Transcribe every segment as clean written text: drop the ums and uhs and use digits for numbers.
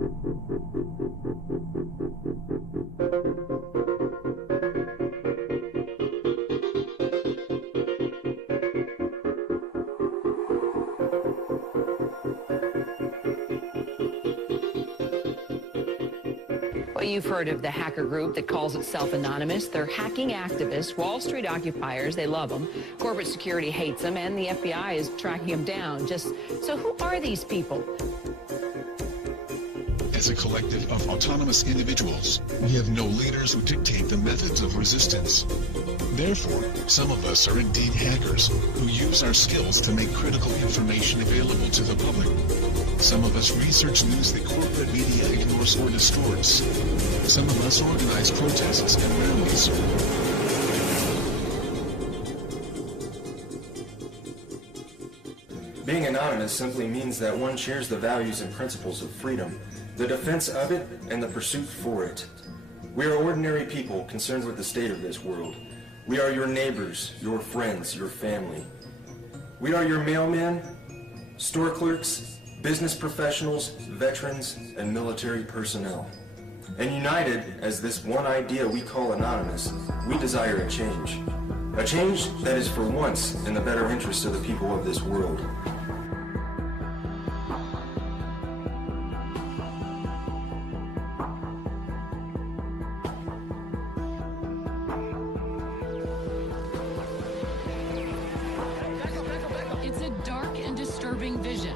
Well, you've heard of the hacker group that calls itself Anonymous. They're hacking activists, Wall Street occupiers. They love them. Corporate security hates them, and the FBI is tracking them down. So who are these people? As a collective of autonomous individuals, we have no leaders who dictate the methods of resistance. Therefore, some of us are indeed hackers who use our skills to make critical information available to the public. Some of us research news that corporate media ignores or distorts. Some of us organize protests and rallies. Being anonymous simply means that one shares the values and principles of freedom, the defense of it, and the pursuit for it. We are ordinary people concerned with the state of this world. We are your neighbors, your friends, your family. We are your mailmen, store clerks, business professionals, veterans, and military personnel. And united as this one idea we call anonymous, we desire a change. A change that is for once in the better interest of the people of this world. It's a dark and disturbing vision.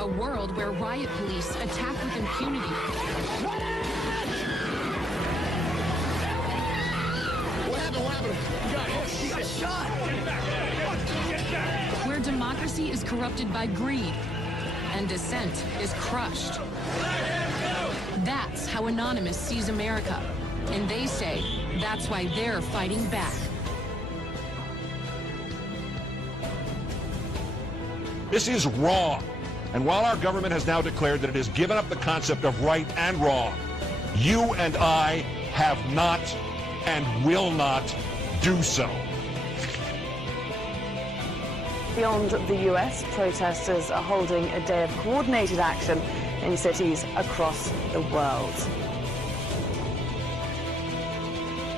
A world where riot police attack with impunity. What happened? He got shot! Where democracy is corrupted by greed and dissent is crushed. That's how Anonymous sees America. And they say that's why they're fighting back. This is wrong. And while our government has now declared that it has given up the concept of right and wrong, you and I have not and will not do so. Beyond the US, protesters are holding a day of coordinated action in cities across the world.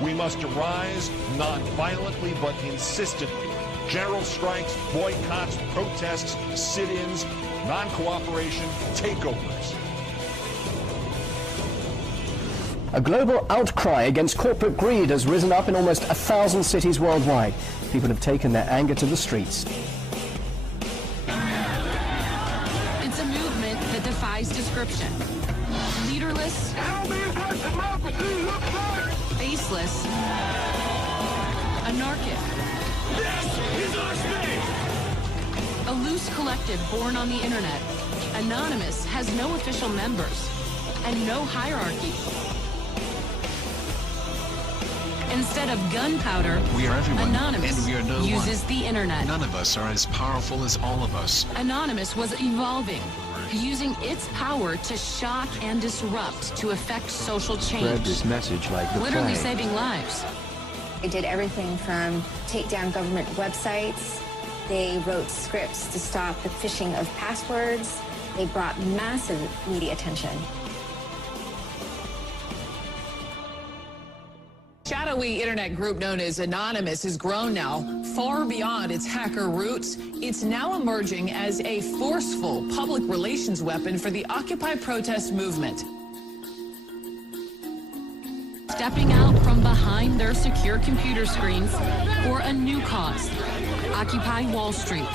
We must rise not violently but insistently. General strikes, boycotts, protests, sit-ins, non-cooperation, takeovers. A global outcry against corporate greed has risen up in almost 1,000 cities worldwide. People have taken their anger to the streets. It's a movement that defies description. Leaderless, faceless, anarchic. This is our space! A loose collective born on the internet, Anonymous has no official members and no hierarchy. Instead of gunpowder, We are everyone, Anonymous and we are no uses one. the internet. None of us are as powerful as all of us. Anonymous was evolving, using its power to shock and disrupt to affect social change. Spread this message like the Literally plague. saving lives. They did everything from take down government websites. They wrote scripts to stop the phishing of passwords. They brought massive media attention. Shadowy internet group known as Anonymous has grown now far beyond its hacker roots. It's now emerging as a forceful public relations weapon for the Occupy protest movement. Stepping out from behind their secure computer screens for a new cause, Occupy Wall Street.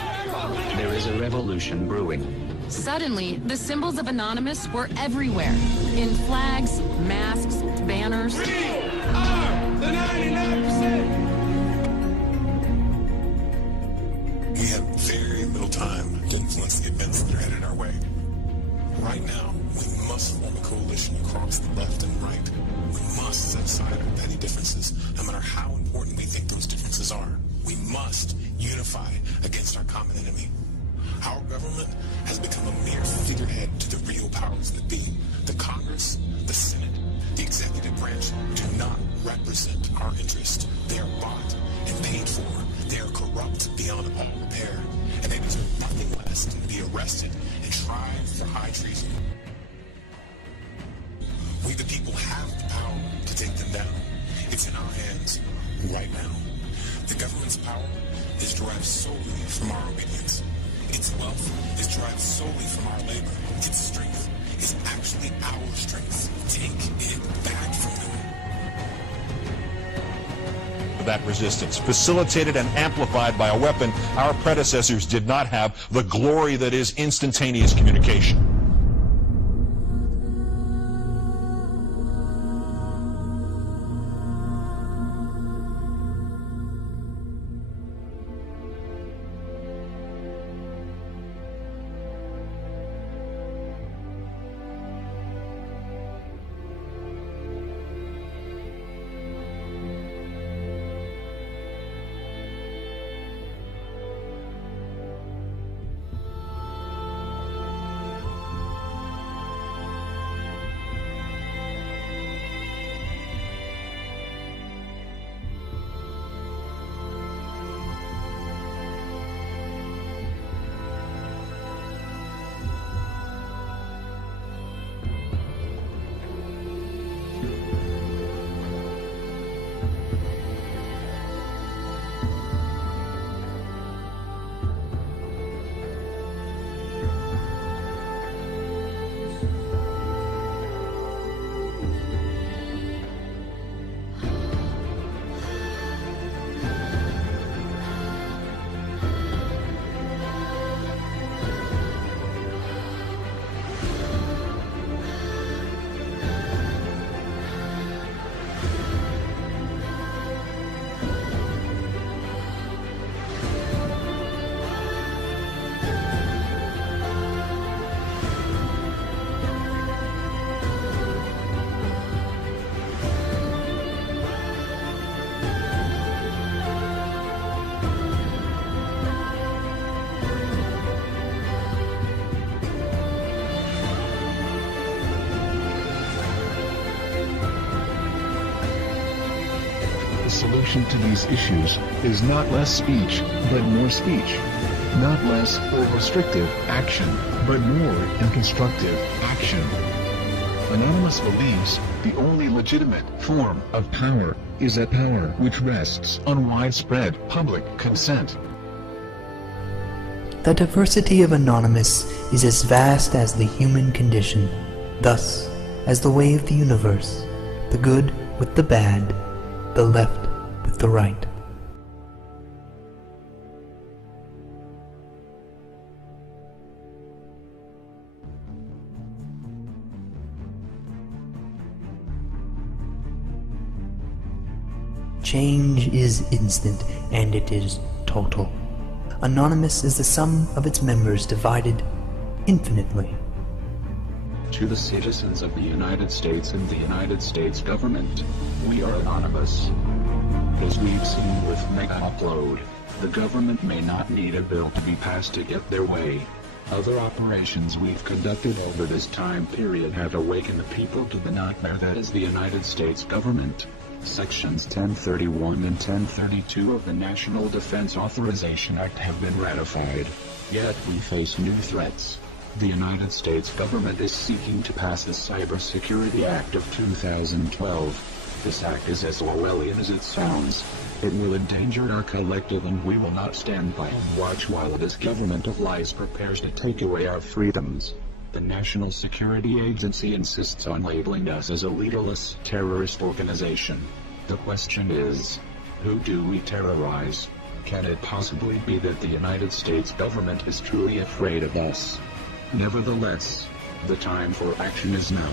There is a revolution brewing. Suddenly, the symbols of Anonymous were everywhere, in flags, masks, banners. We are the 99%! We have very little time to influence the events that are headed our way. Right now, we must form a coalition across the left and right. We must set aside our petty differences, no matter how important we think those differences are. We must unify against our common enemy. Our government has become a mere figurehead to the real powers that be. The Congress, the Senate, the executive branch do not represent our interest. They are bought and paid for. They are corrupt beyond all repair. And they deserve nothing less than to be arrested and tried for high treason. people have the power to take them down. It's in our hands right now. The government's power is derived solely from our obedience. Its wealth is derived solely from our labor. Its strength is actually our strength. Take it back from them. That resistance, facilitated and amplified by a weapon our predecessors did not have, the glory that is instantaneous communication. The solution to these issues is not less speech, but more speech. Not less or restrictive action, but more and constructive action. Anonymous believes the only legitimate form of power is a power which rests on widespread public consent. The diversity of Anonymous is as vast as the human condition, thus, as the way of the universe, the good with the bad, the left with the right. Change is instant, and it is total. Anonymous is the sum of its members divided infinitely. To the citizens of the United States and the United States government, we are anonymous. As we've seen with Mega Upload, the government may not need a bill to be passed to get their way. Other operations we've conducted over this time period have awakened the people to the nightmare that is the United States government. Sections 1031 and 1032 of the National Defense Authorization Act have been ratified. Yet we face new threats. The United States government is seeking to pass the Cybersecurity Act of 2012. This act is as Orwellian as it sounds. It will endanger our collective, and we will not stand by and watch while this government of lies prepares to take away our freedoms. The National Security Agency insists on labeling us as a leaderless terrorist organization. The question is, who do we terrorize? Can it possibly be that the United States government is truly afraid of us? Nevertheless, the time for action is now.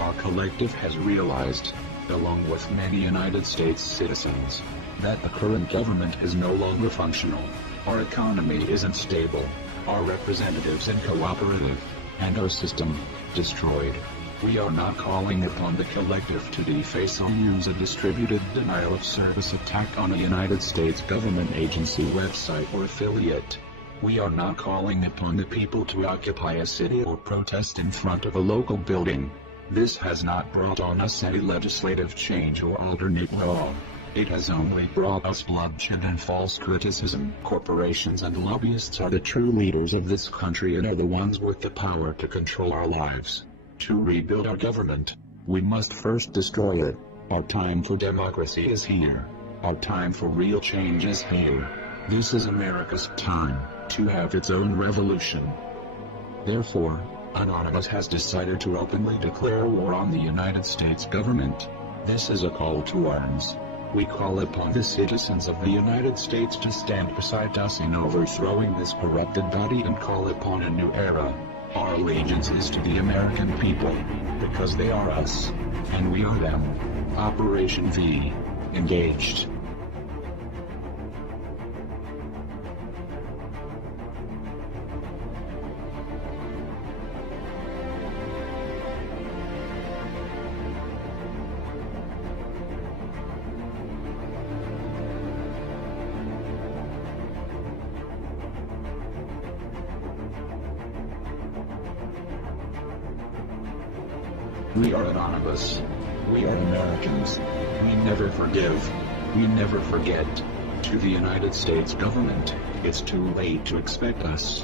Our collective has realized, along with many United States citizens, that the current government is no longer functional. Our economy isn't stable, our representatives uncooperative, and our system destroyed. We are not calling upon the collective to deface or use a distributed denial of service attack on a United States government agency, website, or affiliate. We are not calling upon the people to occupy a city or protest in front of a local building. This has not brought on us any legislative change or alternate law. It has only brought us bloodshed and false criticism. Corporations and lobbyists are the true leaders of this country and are the ones with the power to control our lives. To rebuild our government, We must first destroy it. Our time for democracy is here. Our time for real change is here. This is America's time to have its own revolution. Therefore, Anonymous has decided to openly declare war on the United States government. This is a call to arms. We call upon the citizens of the United States to stand beside us in overthrowing this corrupted body and call upon a new era. Our allegiance is to the American people, because they are us, and we are them. Operation V. Engaged. We are Anonymous. We are Americans. We never forgive. We never forget. To the United States government, it's too late to expect us.